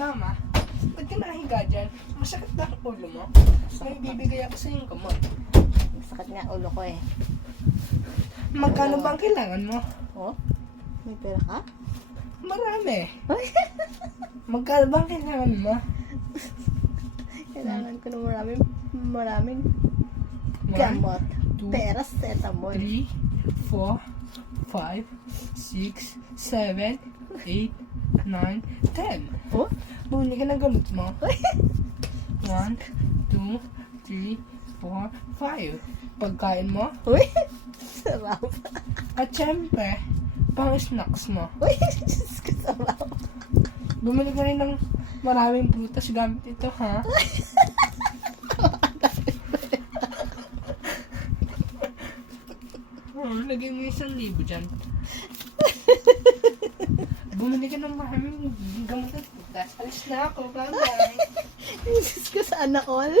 Mama, ba't ka nahiga dyan? Masakit na ang ulo mo? May bibigay ako sa iyong kamay. Sakit nga ulo ko eh. Magkano ba ang kailangan mo? Oh? May pera ka? Marami. Magkano ba ang kailangan mo? Kailangan ko ng maraming One, gamot. two, Paracetamol. 3, 4, 5, 6, 7, 8, 9, 10. Oh? Bumili ka ng gamot mo. 1, 2, 3, 4, 5. Pagkain mo. Uy! Sarap. At syempre, pang snacks mo. Uy! Diyos ko, sarap. Bumili ka rin ng maraming prutas gamit ito, ha? Lagay mo 1,000 dyan. Bumili ka ng maraming gamot at prutas. Alis na ako, bye-bye. Diyos ko, sana all.